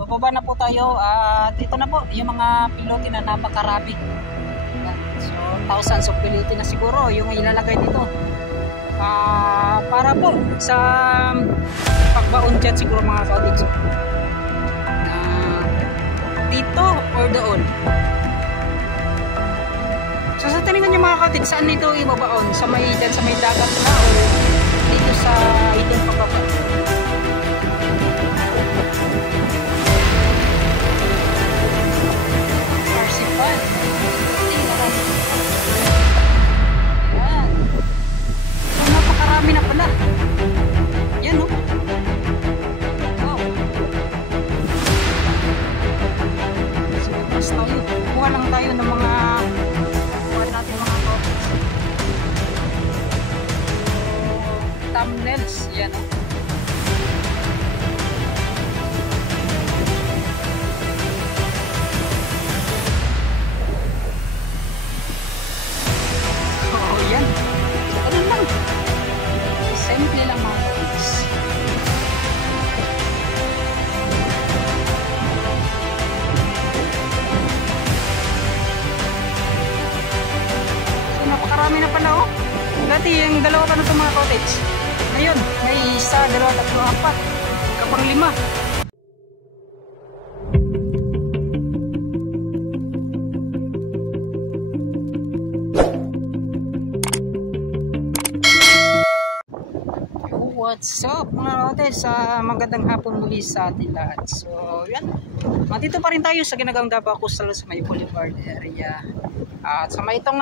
bababa na po tayo at ito na po yung mga pilote na napakarami. So thousands of pilote na siguro yung ilalagay nito para po sa pagbaon dyan siguro mga kaudits dito or doon. So sa taningan nyo mga kaudits, saan nito ibabaon? Sa may dagat na o dito sa itong pababa? Marami na pala. Yan o. Wow. So, pas tayo. Kuha lang tayo ng mga kuha natin mga topics. Thumbnails. Yan o. Oh, yan. Ano lang. Simple lang mga topics. So napakarami na pala oh. Dati yung dalawa pa na itong mga cottage. Ngayon, may isa, dalawa, tatlo, apat. Kapang 5. What's up mga cottage? Magandang hapon muli sa atin lahat. So yan, dito pa rin tayo sa Ginagang Davao Coastal sa may Boulevard area. At sa may itong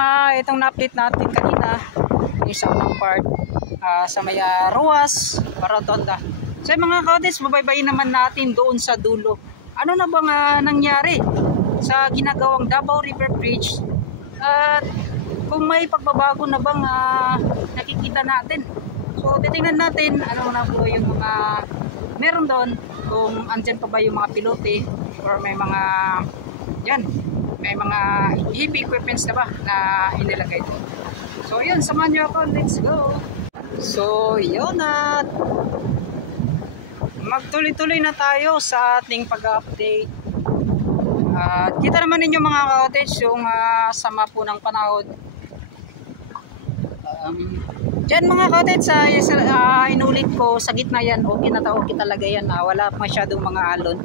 na-update natin kanina, yung sa unang part sa may Ruas, Rotonda. So mga cottage, babaybayin naman natin doon sa dulo. Ano na bang nangyari sa ginagawang Davao River Bridge? At kung may pagbabago na bang nakikita natin. So titingnan natin ano na po yung mga meron doon, kung andyan pa ba yung mga pilote or may mga may mga heavy equipments na ba na inilagay doon. So yun, samahan nyo ako, let's go. So yun, at magtuloy-tuloy na tayo sa ating pag-update. Kita naman ninyo mga cottage yung sama po ng panahon. Diyan mga cottage, inulit ko, sa gitna yan, okay talaga yan. Wala masyadong mga alon.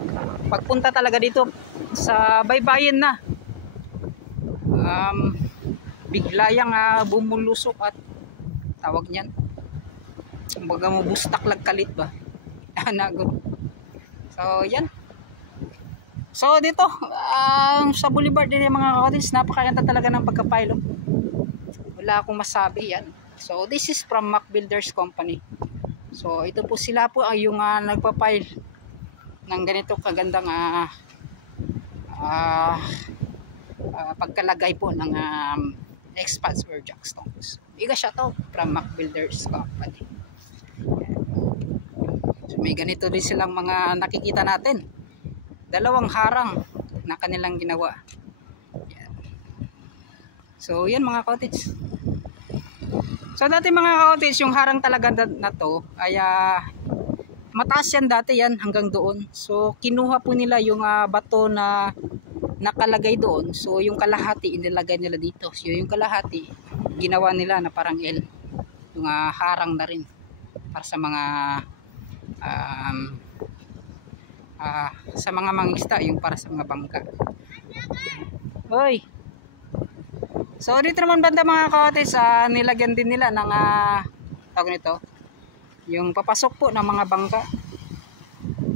Pagpunta talaga dito sa baybayin na, bigla yang bumulusok at tawag niyan, baga mo bustak lagkalit ba. So yan. So dito sa Boulevard din mga cottage, napakaganda talaga ng pagkapilo. Wala akong masabi yan. So this is from Mac Builders Company. So ito po sila po ay yung nagpa-file ng ganito kagandang pagkalagay po ng expanse or jackstones. Iga siya to from Mac Builders Company. So may ganito din silang mga nakikita natin. Dalawang harang na kanilang ginawa. Yan. So yan mga cottage. So dati mga cottage, yung harang talaga na to ay mataas yan dati yan hanggang doon. So kinuha po nila yung bato na nakalagay doon. So yung kalahati inilagay nila dito. So yung kalahati ginawa nila na parang L. Yung harang na rin para sa mga mangingisda, yung para sa mga bangka. Hoy. So dito naman banda mga cottage, nilagyan din nila ng tawag nito, yung papasok po ng mga bangka.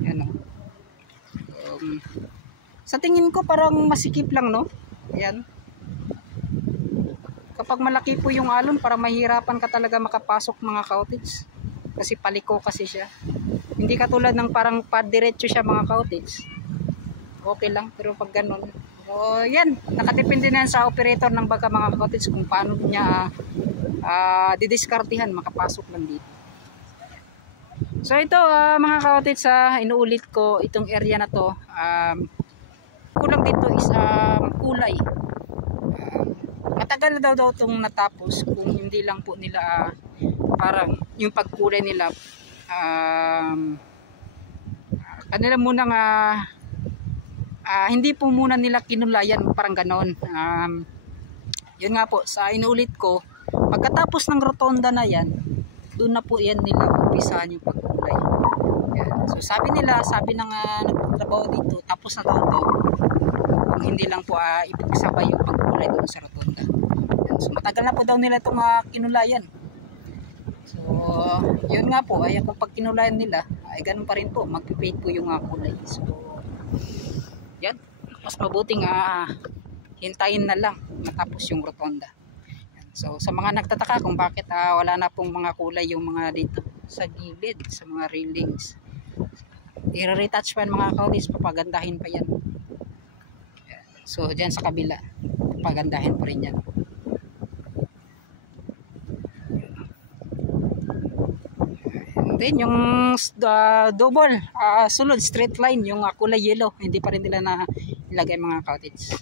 Yan, sa tingin ko parang masikip lang, no? Yan. Kapag malaki po yung alon, parang mahirapan ka talaga makapasok mga cottage. Kasi paliko kasi siya. Hindi katulad ng parang padiretso siya mga cottage. Okay lang, pero pag ganun, yan, nakadepende na yan sa operator ng baga mga cottage kung paano niya didiskartihan, makapasok lang dito. So ito mga cottage, inuulit ko itong area na to, kulang dito is kulay. Matagal na daw itong natapos kung hindi lang po nila parang yung pagkulay nila kanila munang hindi po muna nila kinulayan, parang ganon. Yun nga po, sa inulit ko, pagkatapos ng rotonda na yan, doon na po yan nila umpisahan yung pagkulay. Yan. So sabi ng nagtatrabaho dito, tapos na daw to, kung hindi lang po ipagsabay yung pagkulay doon sa rotonda. Yan. So matagal na po daw nila itong kinulayan. So yun nga po, ay kung pag kinulayan nila, ay ganun pa rin po, mag-fade po yung kulay. So yan, mas mabuting hintayin na lang matapos yung rotonda. So sa mga nagtataka kung bakit wala na pong mga kulay yung mga dito sa gilid, sa mga railings, i-retouch pa yan mga kautis, papagandahin pa yan. So dyan sa kabila, papagandahin pa rin yan. And then yung double sulod straight line, yung kulay yellow, hindi pa rin nila na ilagay mga kautis.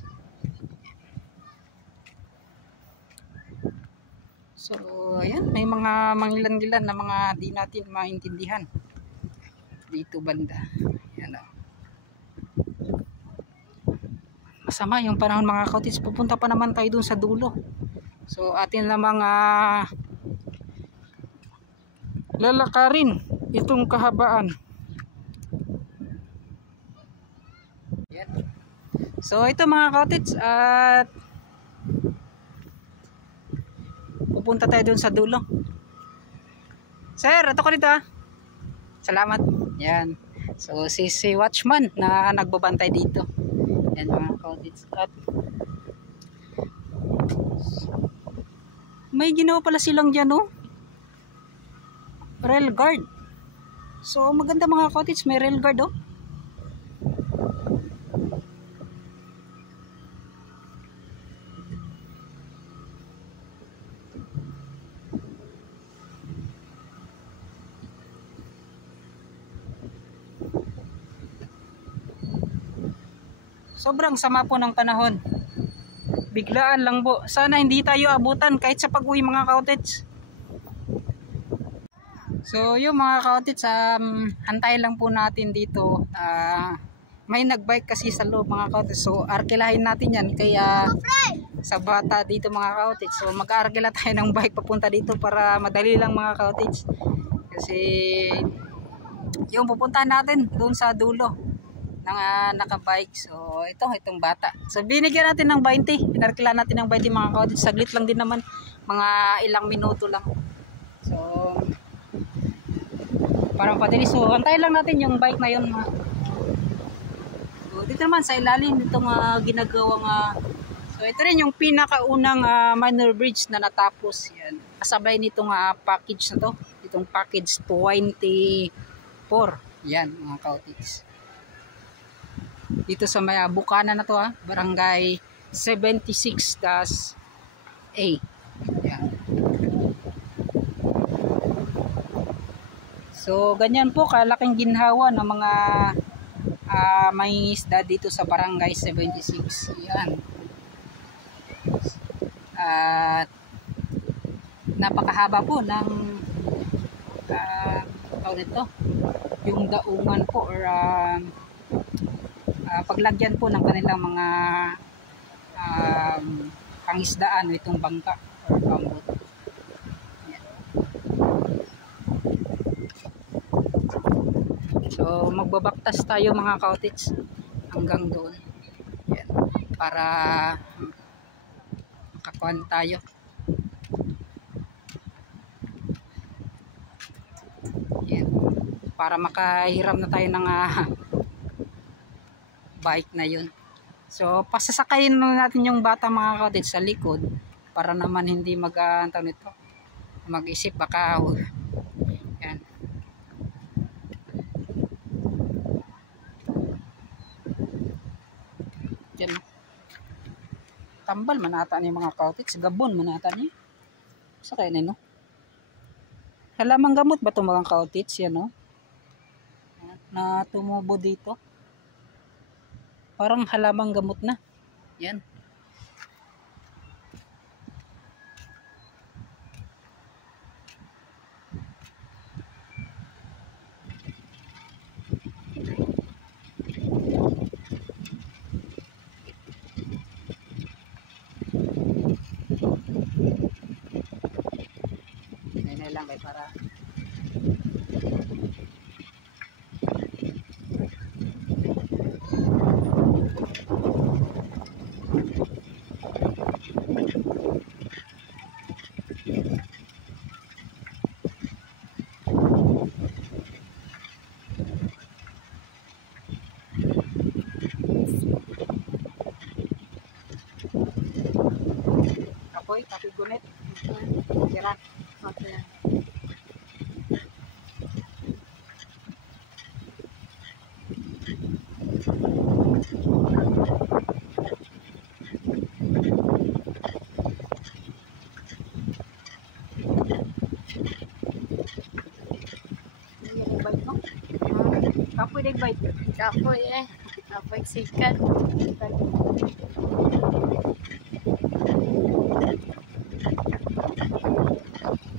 So, ayan, may mga mangilan-gilan na mga di natin maintindihan dito banda. Ayan, masama yung panahon mga kautis, pupunta pa naman tayo dun sa dulo. So, atin namang lalakarin itong kahabaan. Ayan. So, ito mga kautis, at pupunta tayo dun sa dulo. Sir, ito ko dito Salamat. Yan. So si watchman na nagbabantay dito. Yan mga kaudits. At may ginawa pala silang dyan rail guard. So maganda mga kaudits, may rail guard Sobrang sama po ng panahon. Biglaan lang po. Sana hindi tayo abutan kahit sa pag-uwi mga kautits. So yung mga kautits, hantay lang po natin dito. May nagbike kasi sa loob mga kautits. So arkilahin natin yan. Kaya sa bata dito mga kautits. So mag-arkila tayo ng bike papunta dito para madali lang mga kautits. Kasi yung pupuntahan natin doon sa dulo ng nakabike. So itong bata. So binigyan natin ng 20. Pinarkila natin ng 20 mga kaudits. Saglit lang din naman. Mga ilang minuto lang. So parang padali. So antayin lang natin yung bike na yun. So dito naman sa ilalim itong ginagawang so ito rin yung pinakaunang minor bridge na natapos. Yan. Kasabay nitong package na to. Itong package 24. Yan mga kaudits. Dito sa may Bukana na to barangay 76-A. Yan. So ganyan po kalaking ginhawa ng mga may isda dito sa barangay 76. Yan. At napakahaba po ng tawag nito, yung daungan po or paglagyan po ng kanilang mga pangisdaan o itong bangka or bambot. So magbabaktas tayo mga kautits hanggang doon. Yan. Para makakuan tayo. Yan. Para makahiram na tayo ng bike na yun. So pasasakayin natin yung bata mga kautits sa likod para naman hindi mag-isip baka yan. Yan. Tambal manata ni mga kautits, gabon manata ni. Sakay na Halamang gamot ba itong mga kautits yan na tumubo dito? Parang halamang gamot na. Yan. kahoy, kahoy gunit. Tira. Okay. Kapoy dig bite. Kapoy eh. Kapoy sikat.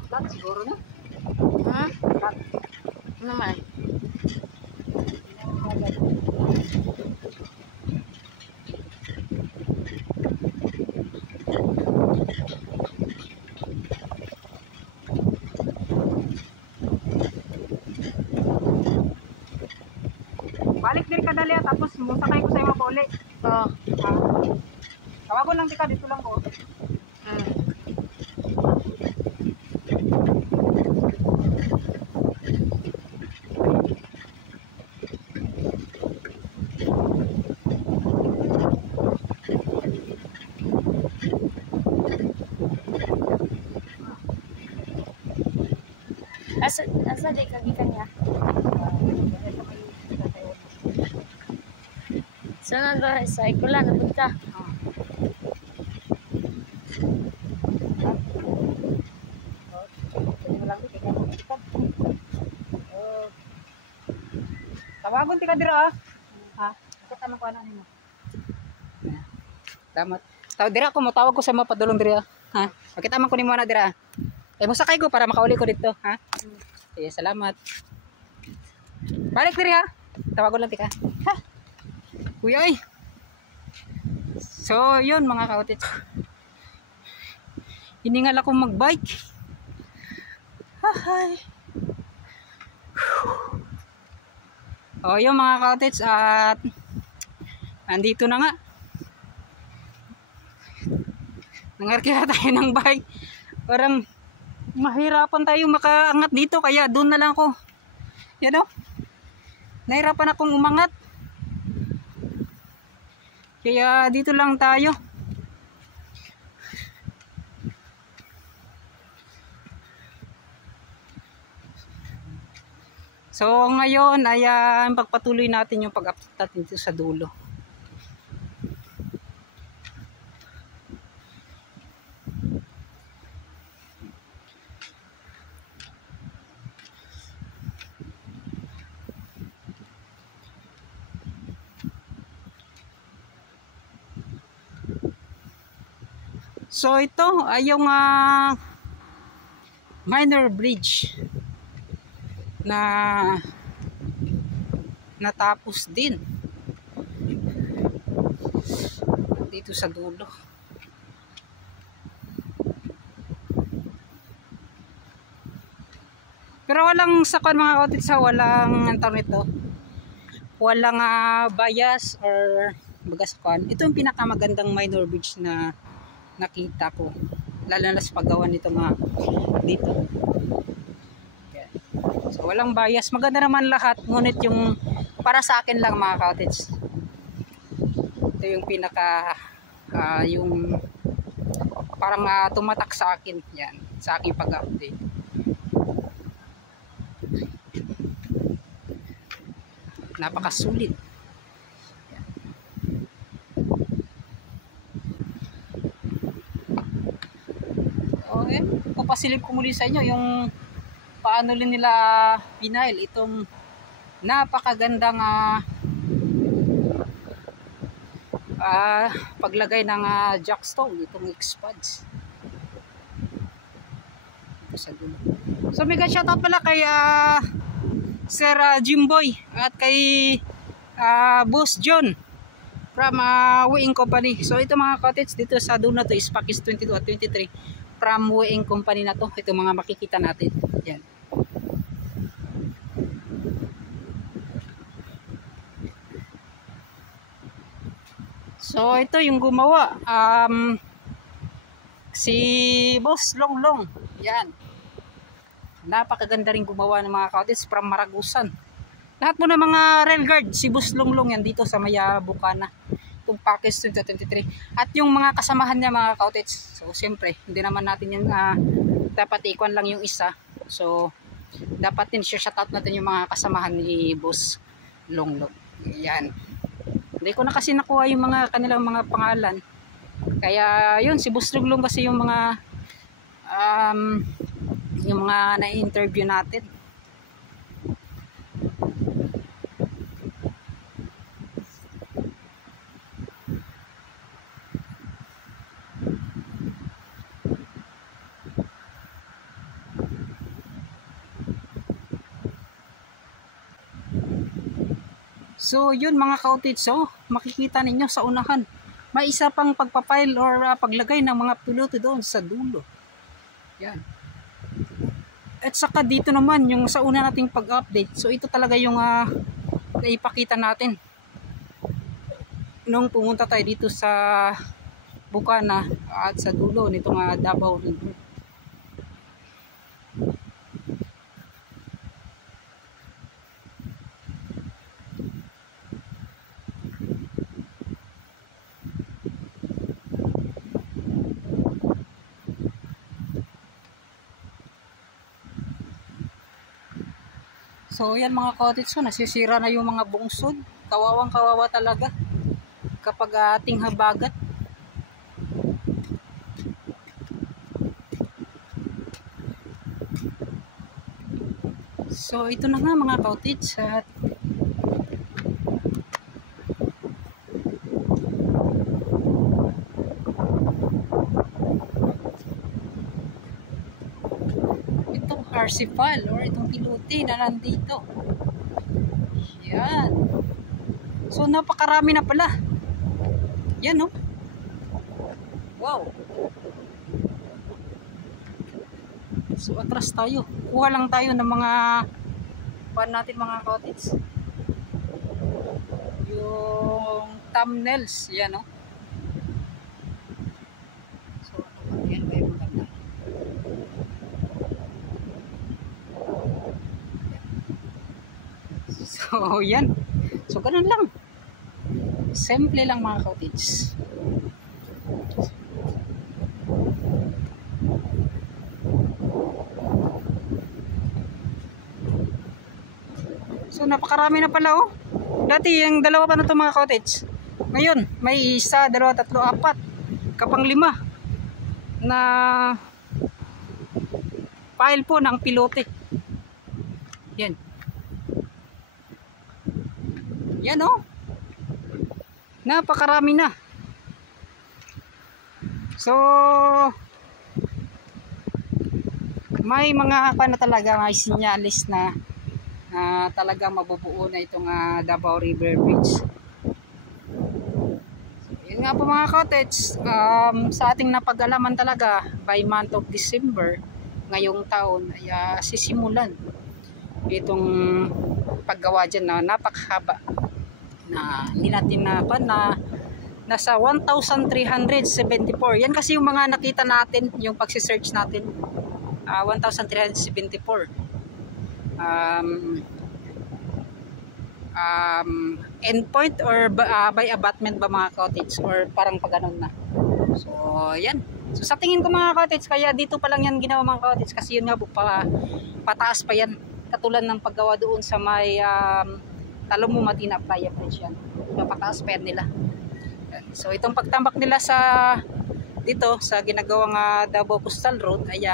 Lahat siguro na. Ha? Naman. Balik diri ka dali tapos musakay ko sa imo pauli. Oh. Tawagon lang di ka dito lang ko. Asa di kagikan niya? So nandun sa Ikulan, nabot ka? Tawagon ti ka dira ha. Ito tama ko ana nimo. Damat. Taw dira ko mo tawag ko sa mga padulong dira ha. Makita man ko nimo na dira. Musakay ko para makauli ko dito ha. Okay, salamat. Balik diri ha. Tawagon lang ti ka. Ha. Kuya ay. So, yun mga kautits. Hiningal akong magbike. Hi. O, yun mga kautits at andito na nga. Nangarkira tayo ng bike. Parang mahirapan tayo makaangat dito kaya doon na lang ako. You know? Nahirapan akong umangat. Kaya dito lang tayo. So ngayon ay pagpatuloy natin yung pag-update natin dito sa dulo. So ito ay yung minor bridge na natapos din dito sa dulo. Pero walang sakon mga kautits, walang antawag nito. Walang bias or bagasakon. Ito yung pinakamagandang minor bridge na nakita ko, lalo na sa paggawa nito mga dito. Okay. So walang bias, maganda naman lahat, ngunit yung para sa akin lang mga kautits, ito yung pinaka yung parang tumatak sa akin, yan, sa aking pag-update. Napakasulit. Papasilip ko muli sa inyo yung paano rin nila pinail itong napakagandang paglagay ng jackstone, itong X-pads ito sa dulo. So mega shoutout pala kay Sir Jimboy at kay Boss John from Weighing Company. So ito mga cottage dito sa dulo to is Pakis 22 at 23 from Weighing Company na to. Ito mga makikita natin. Yan. So ito yung gumawa. Si Boss Longlong. Yan. Napakaganda rin gumawa ng mga cottage from Maragusan. Lahat mo ng mga rail guard, si Boss Longlong yan dito sa Maya Bukana. itong package 2023. At yung mga kasamahan niya mga ka-outage, so siyempre hindi naman natin yan dapat ikuan lang yung isa. So dapat din shoutout natin yung mga kasamahan ni Boss Longlong. Yan. Hindi ko na kasi nakuha yung mga kanilang mga pangalan. Kaya yun, si Boss Longlong kasi yung mga na-interview natin. So yun mga ka-outage, so makikita ninyo sa unahan may isa pang pagpapile or paglagay ng mga piloto doon sa dulo. Yan. At saka dito naman yung sa una nating pag-update, so ito talaga yung naipakita natin nung pumunta tayo dito sa Bukana at sa dulo nitong Davao River. So yan mga ka-outage, so nasisira na yung mga bungsod. Kawawang kawawa talaga kapag ating habagat. So ito na nga mga ka-outage at Parsifal or itong pilote na nandito. Yan. So napakarami na pala. Yan no. Wow. So atras tayo. Kuha lang tayo ng mga pan natin mga ka-outage. Yung thumbnails. Yan no. So yan ba yung maganda. So yan. So ganun lang. Simple lang mga ka-outage. So napakarami na pala oh. Dati yung dalawa pa na ito mga ka-outage. Ngayon may isa, dalawa, tatlo, apat, kapang 5 na file po ng pilote. Yan. Yan oh. Napakarami na. So may mga na talaga, may sinyalis na talagang mabubuo na itong Davao River Bridge. So, yun nga po mga ka-outage, sa ating napag-alaman talaga by month of December ngayong taon ay sisimulan itong paggawa dyan na napakahaba na nilatin na nasa 1,374. Yan kasi yung mga nakita natin, yung pagsi-search natin, 1,374 endpoint or by abutment ba mga ka-outage or parang pagganon na. So yan. So sa tingin ko mga ka-outage, kaya dito pa lang yan ginawa mga ka-outage kasi yun nga pataas pa yan, katulad ng paggawa doon sa may Talomo Matina Playa Bridge yan. Napataas pa yan nila. So itong pagtambak nila sa dito sa ginagawang Davao Coastal Road ay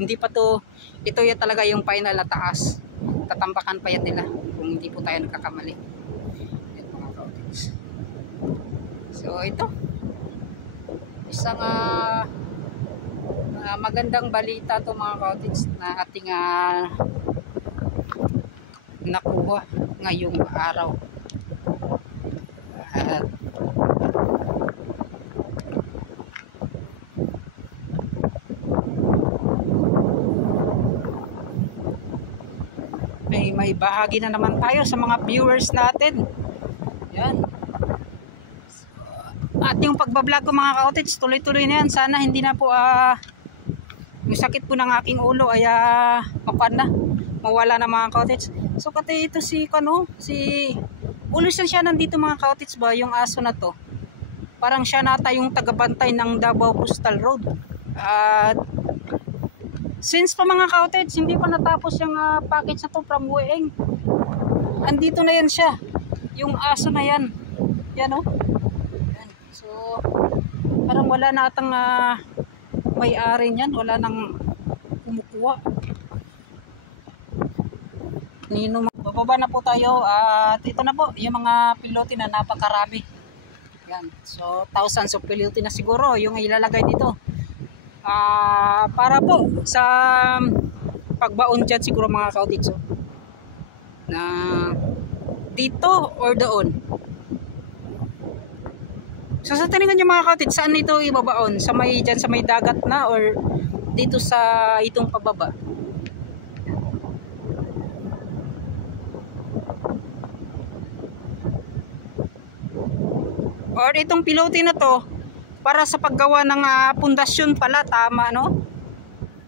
hindi pa to, ito yan talaga yung final na taas. Tatambakan pa yan nila kung hindi po tayo nagkakamali. Yan mga ka-outage. So ito isang magandang balita to mga ka-outage na ating nakuha ngayong araw. At may bahagi na naman tayo sa mga viewers natin. Yan. So, at yung pagbablog ko mga ka-outage, tuloy-tuloy na yan. Sana hindi na po yung sakit po ng aking ulo ay mawala na mga ka-outage. So kasi ito si ulo siya nandito mga ka-outage ba, yung aso na to. parang siya nata yung tagabantay ng Davao Coastal Road. At since pa mga cottage, hindi pa natapos yung package na to from Hueng. Andito na yan siya. Yung aso na yan. Yan o. Yan. So, parang wala na atang may-ari niyan. Wala nang kumukuha. Bababa na po tayo at ito na po yung mga pilote na napakarami. Yan. So, thousands of pilote na siguro yung ilalagay dito. Para po sa pagbaon dyan siguro mga cottage. So, na dito or doon. So sa taningan nyo mga cottage, saan ito ibabaon? Sa may, dyan sa may dagat na or dito sa itong pababa? Or itong pilote na to para sa paggawa ng pundasyon pala, tama no?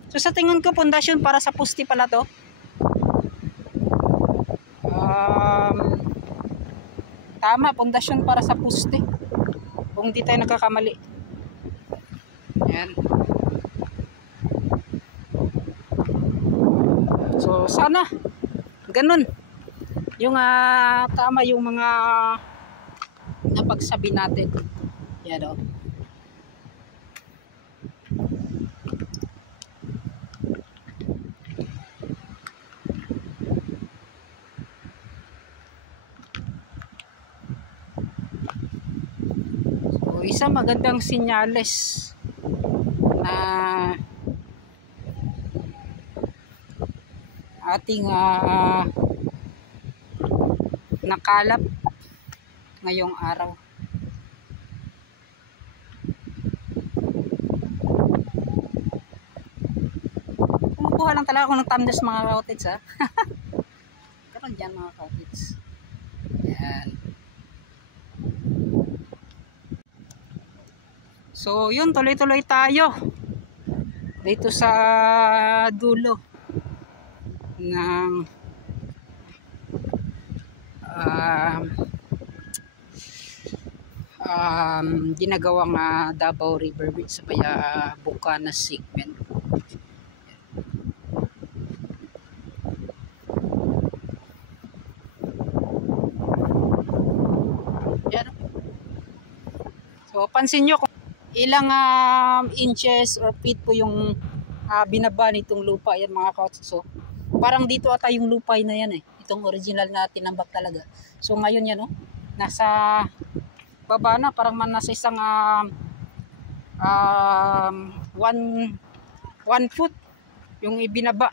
So sa tingin ko pundasyon para sa pusti pala to. Tama, pundasyon para sa puste. Kung di tayo nagkakamali. Ayan. So sana ganun yung tama yung mga napagsabi natin. Yan o. Isang magandang sinyales na ating nakalap ngayong araw. Kumukuha lang talaga ako ng thumbnails mga cottage ha. Karoon dyan mga cottage. Yan. So yun, tuloy-tuloy tayo dito sa dulo ng ginagawang Davao River Bridge sa Bukana segment. Yan. So pansin nyo kung ilang inches or feet po yung binaba nitong lupa yan mga cottage. So parang dito ata yung lupay na yan eh, itong original na tinambak talaga. So ngayon yan nasa baba na, parang nasa isang 1 foot yung ibinaba.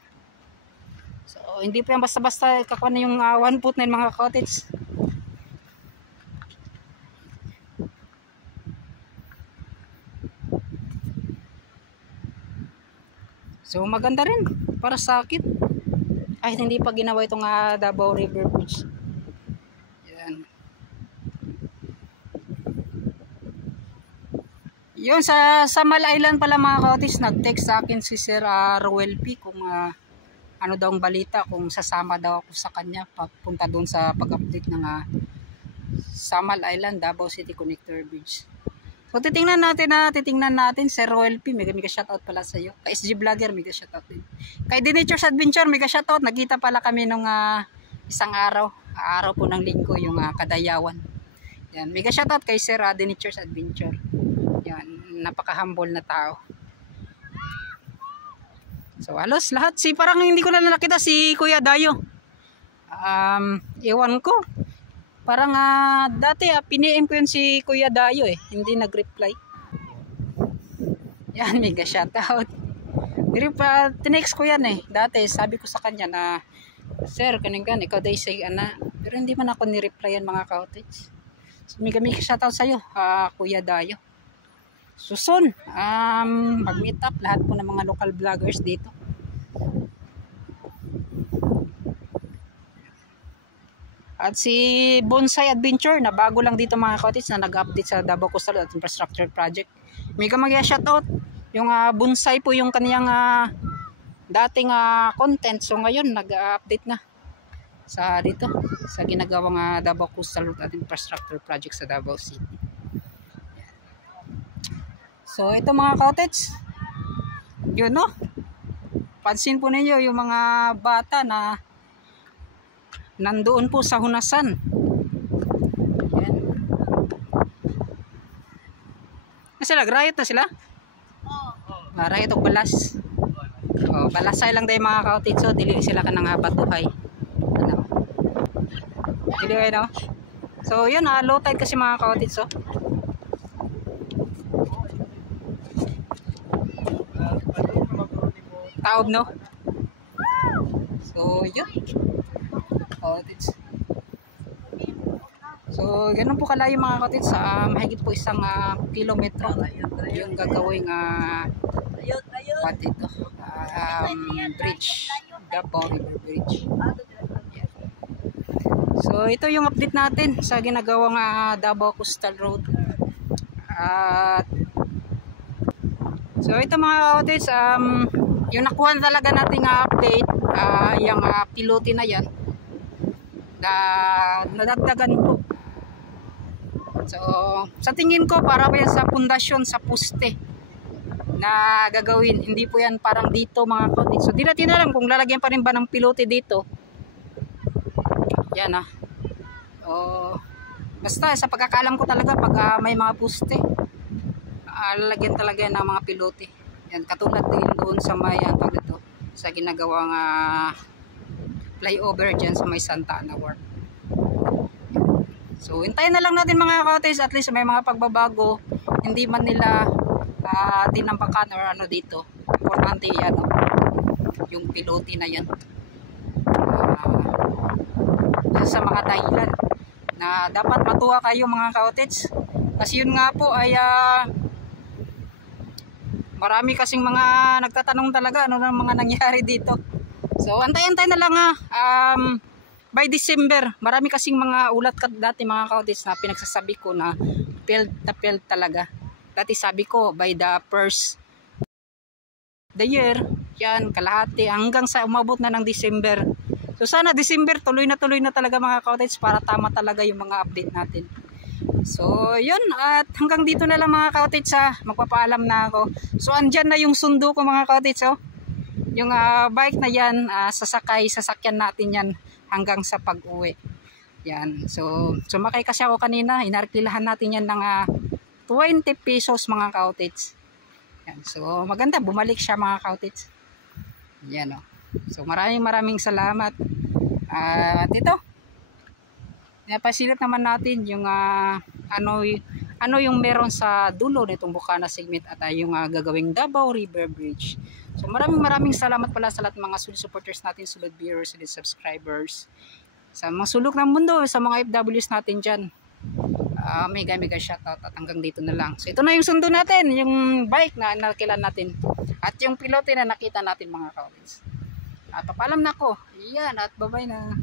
So hindi pa yan basta-basta kakuha na yung 1 foot na yun mga cottage. So maganda rin para sa akin. Kahit hindi pa ginawa itong Davao River Bridge. Yan. Yun sa Samal Island pala mga cottage, nag-text sa akin si Sir Roel P kung ano daw ang balita, kung sasama daw ako sa kanya papunta doon sa pag-update ng Samal Island Davao City Connector Bridge. So titingnan natin Sir Roel P, mega shoutout pala sa iyo. Kay SG Vlogger, mega shoutout din. Kay Denature's Adventure, mega shoutout. Nagkita pala kami nung isang araw po ng linggo, yung Kadayawan. Yan, mega shoutout kay Sir Denature's Adventure. Yan, napaka-humble na tao. So halos lahat, parang hindi ko na nakita si Kuya Dayo. Ewan ko. Parang dati piniem ko yun si Kuya Dayo eh, hindi nag-reply. Yan, mega shoutout. Tinext ko yan eh. Dati sabi ko sa kanya na, Sir, kaningan, ikaw day say pero hindi man ako ni-replyan mga cottage. So mega shoutout sa'yo, Kuya Dayo. So soon, mag-meet up lahat po ng mga local vloggers dito. At si Bonsai Adventure na bago lang dito mga cottage, na nag-update sa Davao Coastal at Infrastructure Project. Mega shoutout. Yung bonsai po yung kaniyang dating content. So ngayon nag-update na sa dito sa ginagawang Davao Coastal at Infrastructure Project sa Davao City. So ito mga cottage, yun no, pansin po ninyo yung mga bata na nandoon po sa hunasan. Yan. Sila, riot na sila? Riot o balas? Balasay lang dahil mga cottage. So dili sila ka nang batuhay. Ano? Dili kayo no? So yun, low tide kasi mga cottage. So taob no. So yun, cottage. So ganun po kalayo mga cottage, mahigit po 1 kilometro yung gagawing what ito, bridge, Davao River Bridge. So ito yung update natin sa ginagawang Davao Coastal Road. So ito mga cottage, yung nakuha talaga nating update, yung pilote na yan na nadagdagan po. So sa tingin ko para pa yan sa pundasyon, sa poste na gagawin, hindi po yan parang dito mga cottage. So di natin alam kung lalagyan pa rin ba ng pilote dito. Yan basta sa pagkakalam ko talaga pag may mga poste, lalagyan talaga yan ng mga pilote. Yan, katulad din doon sa may dito, sa ginagawang flyover dyan sa may Santa Ana Wharf. So hintayin na lang natin mga cottage, at least may mga pagbabago, hindi man nila tinampakan or ano dito. Importante yan yung pilote na yan, sa mga dahilan na dapat matuwa kayo mga cottage, kasi yun nga po ay marami kasing mga nagtatanong talaga ano nang mga nangyari dito. So antay-antay na lang by December. Marami kasing mga ulat dati mga cottage na pinagsasabi ko na failed talaga. Dati sabi ko by the first the year, yan kalahati hanggang sa umabot na ng December. So sana December tuloy na talaga mga cottage para tama talaga yung mga update natin. So yun, at hanggang dito na lang mga cottage, magpapaalam na ako. So andyan na yung sundo ko mga cottage, yung bike na yan, sasakyan natin yan hanggang sa pag-uwi. Yan, so sumakay kasi ako kanina, inarkilahan natin yan ng 20 pesos mga cottage. Yan, so maganda, bumalik siya mga cottage. Yan so maraming salamat. At ito, napasilat naman natin yung ano yung meron sa dulo nitong Bukana segment at yung gagawing Davao River Bridge. So maraming salamat pala sa lahat ng mga solid supporters natin, solid viewers, solid subscribers, sa mga sulok ng mundo, sa mga FWs natin dyan. Mega shoutout, at hanggang dito na lang. So ito na yung sundo natin, yung bike na nakilan natin at yung pilote na nakita natin mga kawins. Papalam na ako. Yan, at bye-bye na.